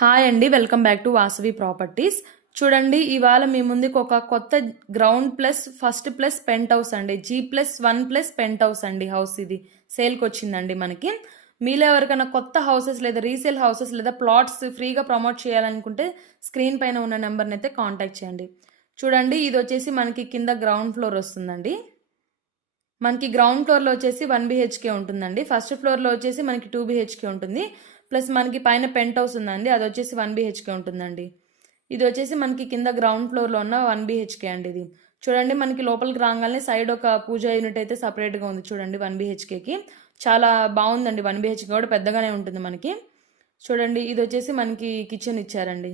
Hi అండి, welcome back to Vasavi properties. చూడండి, ఇవాళ మీ ముందుకు ఒక కొత్త ground plus first plus penthouse అండి, G+1 ప్లస్ పెంట్ హౌస్ అండి. హౌస్ ఇది సేల్కి వచ్చిందండి మనకి. మీలో ఎవరికైనా కొత్త హౌసెస్ లేదా రీసేల్ హౌసెస్ లేదా ప్లాట్స్ ఫ్రీగా ప్రమోట్ చేయాలనుకుంటే స్క్రీన్ పైన ఉన్న నెంబర్ని అయితే కాంటాక్ట్ చేయండి. చూడండి, ఇది వచ్చేసి మనకి కింద గ్రౌండ్ ఫ్లోర్ వస్తుందండి. మనకి గ్రౌండ్ ఫ్లోర్లో వచ్చేసి 1 BHK ఉంటుందండి. ఫస్ట్ ఫ్లోర్లో వచ్చేసి మనకి 2 BHK ఉంటుంది. ప్లస్ మనకి పైన పెంట్ హౌస్ ఉందండి, అది వచ్చేసి 1 BHK ఉంటుందండి. ఇది వచ్చేసి మనకి కింద గ్రౌండ్ ఫ్లోర్లో ఉన్న 1 BHK అండి. ఇది చూడండి, మనకి లోపలికి రాగానే సైడ్ ఒక పూజా యూనిట్ అయితే సపరేట్గా ఉంది. చూడండి, 1 BHKకి చాలా బాగుందండి. 1 BHK కూడా పెద్దగానే ఉంటుంది మనకి. చూడండి, ఇది వచ్చేసి మనకి కిచెన్ ఇచ్చారండి.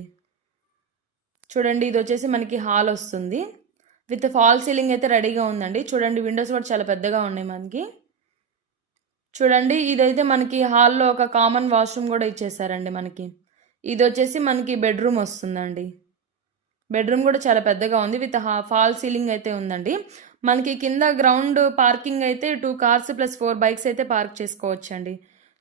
చూడండి, ఇది వచ్చేసి మనకి హాల్ వస్తుంది. విత్ ఫాల్ సీలింగ్ అయితే రెడీగా ఉందండి. చూడండి, విండోస్ కూడా చాలా పెద్దగా ఉన్నాయి మనకి. చూడండి, ఇదైతే మనకి హాల్లో ఒక కామన్ వాష్రూమ్ కూడా ఇచ్చేసారండి మనకి. ఇది వచ్చేసి మనకి బెడ్రూమ్ వస్తుందండి. బెడ్రూమ్ కూడా చాలా పెద్దగా ఉంది. విత్ ఫాల్ సీలింగ్ అయితే ఉందండి. మనకి కింద గ్రౌండ్ పార్కింగ్ అయితే 2 కార్స్ ప్లస్ 4 బైక్స్ అయితే పార్క్ చేసుకోవచ్చండి.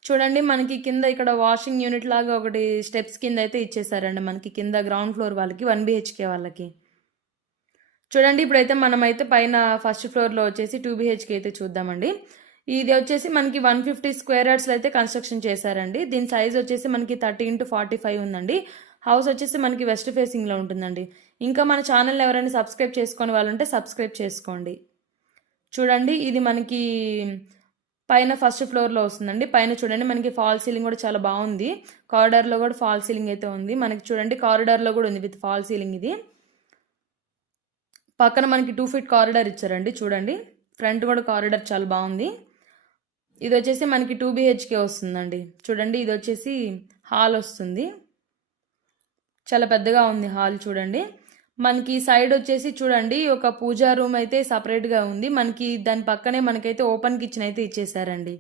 చూడండి, మనకి కింద ఇక్కడ వాషింగ్ యూనిట్ లాగా ఒకటి స్టెప్స్ కింద అయితే ఇచ్చేసారండి మనకి కింద గ్రౌండ్ ఫ్లోర్ వాళ్ళకి, 1 BHK వాళ్ళకి. చూడండి, ఇప్పుడైతే మనమైతే పైన ఫస్ట్ ఫ్లోర్లో వచ్చేసి 2 BHK అయితే చూద్దామండి. ఇది వచ్చేసి మనకి 150 స్క్వేర్ యార్డ్స్లో అయితే కన్స్ట్రక్షన్ చేశారండి. దీని సైజ్ వచ్చేసి మనకి 30x45 ఉందండి. హౌస్ వచ్చేసి మనకి వెస్ట్ ఫేసింగ్లో ఉంటుందండి. ఇంకా మన ఛానల్ ఎవరైనా సబ్స్క్రైబ్ చేసుకునే వాళ్ళు ఉంటే సబ్స్క్రైబ్ చేసుకోండి. చూడండి, ఇది మనకి పైన ఫస్ట్ ఫ్లోర్లో వస్తుందండి. పైన చూడండి, మనకి ఫాల్ సీలింగ్ కూడా చాలా బాగుంది. కారిడార్లో కూడా ఫాల్ సీలింగ్ అయితే ఉంది మనకి. చూడండి, కారిడార్లో కూడా ఉంది విత్ ఫాల్ సీలింగ్. ఇది పక్కన మనకి 2 feet కారిడార్ ఇచ్చారండి. చూడండి, ఫ్రంట్ కూడా కారిడార్ చాలా బాగుంది. ఇది వచ్చేసి మనకి 2 BHK వస్తుందండి. చూడండి, ఇది వచ్చేసి హాల్ వస్తుంది. చాలా పెద్దగా ఉంది హాల్. చూడండి, మనకి సైడ్ వచ్చేసి చూడండి ఒక పూజా రూమ్ అయితే సపరేట్గా ఉంది మనకి. దాని పక్కనే మనకైతే ఓపెన్ కిచెన్ అయితే ఇచ్చేసారండి.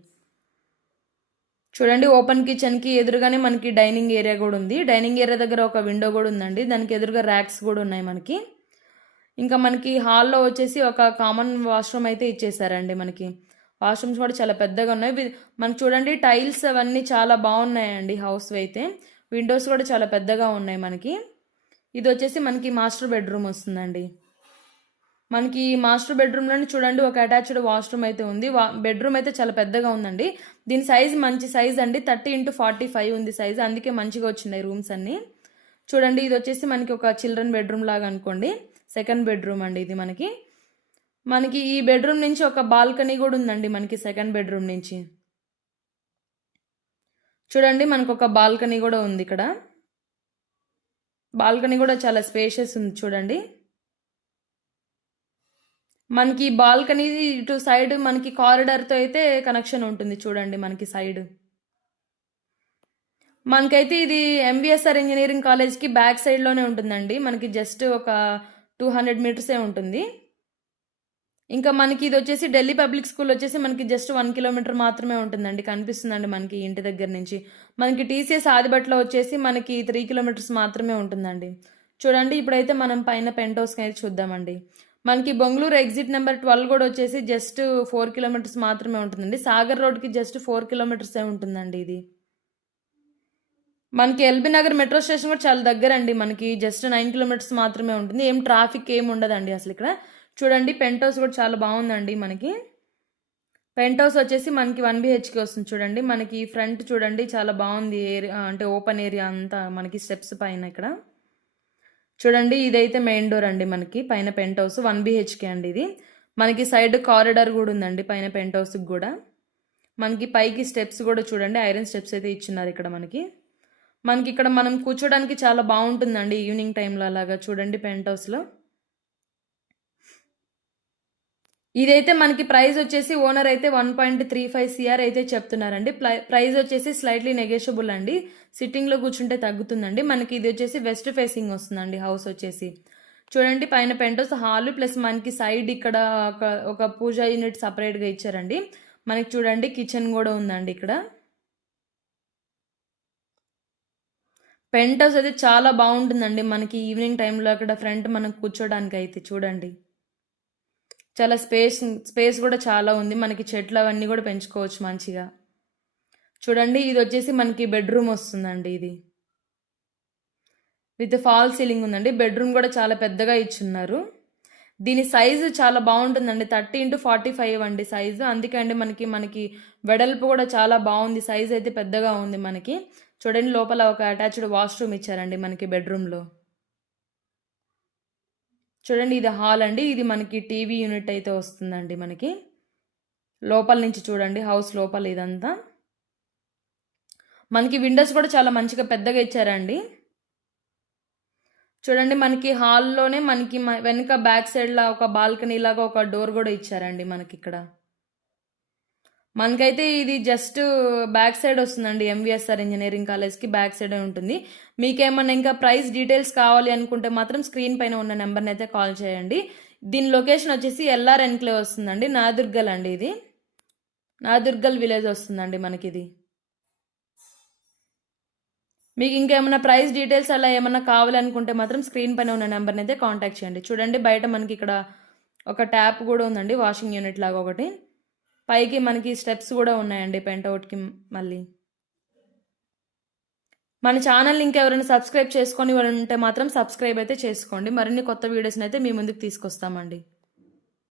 చూడండి, ఓపెన్ కిచెన్కి ఎదురుగానే మనకి డైనింగ్ ఏరియా కూడా ఉంది. డైనింగ్ ఏరియా దగ్గర ఒక విండో కూడా ఉందండి. దానికి ఎదురుగా ర్యాక్స్ కూడా ఉన్నాయి మనకి. ఇంకా మనకి హాల్లో వచ్చేసి ఒక కామన్ వాష్రూమ్ అయితే ఇచ్చేసారండి మనకి. వాష్రూమ్స్ కూడా చాలా పెద్దగా ఉన్నాయి. మనకు చూడండి, టైల్స్ అవన్నీ చాలా బాగున్నాయండి హౌస్ అయితే. విండోస్ కూడా చాలా పెద్దగా ఉన్నాయి మనకి. ఇది వచ్చేసి మనకి మాస్టర్ బెడ్రూమ్ వస్తుందండి. మనకి మాస్టర్ బెడ్రూమ్లోని చూడండి ఒక అటాచ్డ్ వాష్రూమ్ అయితే ఉంది. బెడ్రూమ్ అయితే చాలా పెద్దగా ఉందండి. దీని సైజ్ మంచి సైజ్ అండి, 30x45 ఉంది సైజ్. అందుకే మంచిగా వచ్చినాయి రూమ్స్ అన్నీ. చూడండి, ఇది వచ్చేసి మనకి ఒక చిల్డ్రన్ బెడ్రూమ్ లాగా అనుకోండి. సెకండ్ బెడ్రూమ్ అండి ఇది మనకి. మనకి ఈ బెడ్రూమ్ నుంచి ఒక బాల్కనీ కూడా ఉందండి మనకి. సెకండ్ బెడ్రూమ్ నుంచి చూడండి, మనకు ఒక బాల్కనీ కూడా ఉంది ఇక్కడ. బాల్కనీ కూడా చాలా స్పేషియస్ ఉంది. చూడండి, మనకి బాల్కనీ ఇటు సైడ్ మనకి కారిడార్తో అయితే కనెక్షన్ ఉంటుంది. చూడండి, మనకి సైడ్ మనకైతే ఇది MVSR ఇంజనీరింగ్ కాలేజ్కి బ్యాక్ సైడ్లోనే ఉంటుందండి. మనకి జస్ట్ ఒక 200 మీటర్సే ఉంటుంది. ఇంకా మనకి ఇది వచ్చేసి ఢిల్లీ పబ్లిక్ స్కూల్ వచ్చేసి మనకి జస్ట్ 1 kilometer మాత్రమే ఉంటుందండి. కనిపిస్తుందండి మనకి ఇంటి దగ్గర నుంచి. మనకి TCS ఆదిబట్లో వచ్చేసి మనకి 3 kilometers మాత్రమే ఉంటుందండి. చూడండి, ఇప్పుడైతే మనం పైన పెంట్ హౌస్కి అయితే చూద్దామండి. మనకి బెంగళూరు ఎగ్జిట్ నెంబర్ 12 కూడా వచ్చేసి జస్ట్ 4 kilometers మాత్రమే ఉంటుందండి. సాగర్ రోడ్కి జస్ట్ 4 kilometers ఉంటుందండి ఇది. మనకి LB నగర్ మెట్రో స్టేషన్ కూడా చాలా దగ్గర అండి. మనకి జస్ట్ 9 kilometers మాత్రమే ఉంటుంది. ఏం ట్రాఫిక్ ఏమి ఉండదండి అసలు ఇక్కడ. చూడండి, పెంట్ హౌస్ కూడా చాలా బాగుందండి మనకి. పెంట్ హౌస్ వచ్చేసి మనకి 1 BHK వస్తుంది. చూడండి, మనకి ఫ్రంట్ చూడండి చాలా బాగుంది ఏరియా, అంటే ఓపెన్ ఏరియా అంతా మనకి స్టెప్స్ పైన ఇక్కడ. చూడండి, ఇదైతే మెయిన్ డోర్ అండి మనకి. పైన పెంట్ హౌస్ 1 BHK అండి ఇది. మనకి సైడ్ కారిడార్ కూడా ఉందండి పైన పెంట్ హౌస్కి కూడా. మనకి పైకి స్టెప్స్ కూడా చూడండి ఐరన్ స్టెప్స్ అయితే ఇచ్చినారు ఇక్కడ మనకి. మనకి ఇక్కడ మనం కూర్చోడానికి చాలా బాగుంటుందండి ఈవినింగ్ టైంలో అలాగా. చూడండి, పెంట్ హౌస్లో ఇదైతే మనకి ప్రైస్ వచ్చేసి ఓనర్ అయితే 1.35 CR అయితే చెప్తున్నారండి. ప్రైస్ వచ్చేసి స్లైట్లీ నెగోషియబుల్ అండి. సిట్టింగ్లో కూర్చుంటే తగ్గుతుందండి. మనకి ఇది వచ్చేసి వెస్ట్ ఫేసింగ్ వస్తుందండి హౌస్ వచ్చేసి. చూడండి, పైన పెంట్ హౌస్ హాల్ ప్లస్ మనకి సైడ్ ఇక్కడ ఒక పూజా యూనిట్ సపరేట్గా ఇచ్చారండి మనకి. చూడండి, కిచెన్ కూడా ఉందండి ఇక్కడ. పెంట్ హౌస్ అయితే చాలా బాగుంటుందండి మనకి ఈవినింగ్ టైంలో అక్కడ ఫ్రంట్ మనం కూర్చోడానికి అయితే. చూడండి, చాలా స్పేస్ కూడా చాలా ఉంది మనకి. చెట్లు అవన్నీ కూడా పెంచుకోవచ్చు మంచిగా. చూడండి, ఇది వచ్చేసి మనకి బెడ్రూమ్ వస్తుందండి ఇది. విత్ ఫాల్ సీలింగ్ ఉందండి. బెడ్రూమ్ కూడా చాలా పెద్దగా ఇచ్చున్నారు. దీని సైజు చాలా బాగుంటుందండి. 30x45 అండి సైజు. అందుకే అండి మనకి వెడల్పు కూడా చాలా బాగుంది. సైజ్ అయితే పెద్దగా ఉంది మనకి. చూడండి లోపల ఒక అటాచ్డ్ వాష్రూమ్ ఇచ్చారండి మనకి బెడ్రూమ్లో. చూడండి ఇది హాల్ అండి. ఇది మనకి టీవీ యూనిట్ అయితే వస్తుందండి మనకి. లోపల నుంచి చూడండి హౌస్ లోపల ఇదంతా. మనకి విండోస్ కూడా చాలా మంచిగా పెద్దగా ఇచ్చారండి. చూడండి మనకి హాల్లోనే మనకి వెనక బ్యాక్ సైడ్లో ఒక బాల్కనీ లాగా ఒక డోర్ కూడా ఇచ్చారండి మనకి ఇక్కడ. మనకైతే ఇది జస్ట్ బ్యాక్ సైడ్ వస్తుందండి. ఎంవిఎస్ఆర్ ఇంజనీరింగ్ కాలేజ్కి బ్యాక్ సైడ్ ఉంటుంది. మీకేమన్నా ఇంకా ప్రైస్ డీటెయిల్స్ కావాలి అనుకుంటే మాత్రం స్క్రీన్ పైన ఉన్న నెంబర్ని అయితే కాల్ చేయండి. దీని లొకేషన్ వచ్చేసి ఎల్ఆర్ ఎన్క్లేవ్ వస్తుందండి. నాదుర్గల్ అండి ఇది. నాదుర్గల్ విలేజ్ వస్తుందండి మనకి ఇది. మీకు ఇంకేమైనా ప్రైస్ డీటెయిల్స్ అలా ఏమన్నా కావాలనుకుంటే మాత్రం స్క్రీన్ పైన ఉన్న నెంబర్ని అయితే కాంటాక్ట్ చేయండి. చూడండి బయట మనకి ఇక్కడ ఒక ట్యాప్ కూడా ఉందండి. వాషింగ్ యూనిట్ లాగా ఒకటి. పైకి మనకి స్టెప్స్ కూడా ఉన్నాయండి పెంట్అవుట్కి. మళ్ళీ మన ఛానల్ ఇంకెవరైనా సబ్స్క్రైబ్ చేసుకొని ఉంటే మాత్రం సబ్స్క్రైబ్ అయితే చేసుకోండి. మరిన్ని కొత్త వీడియోస్ని అయితే మీ ముందుకు తీసుకొస్తామండి.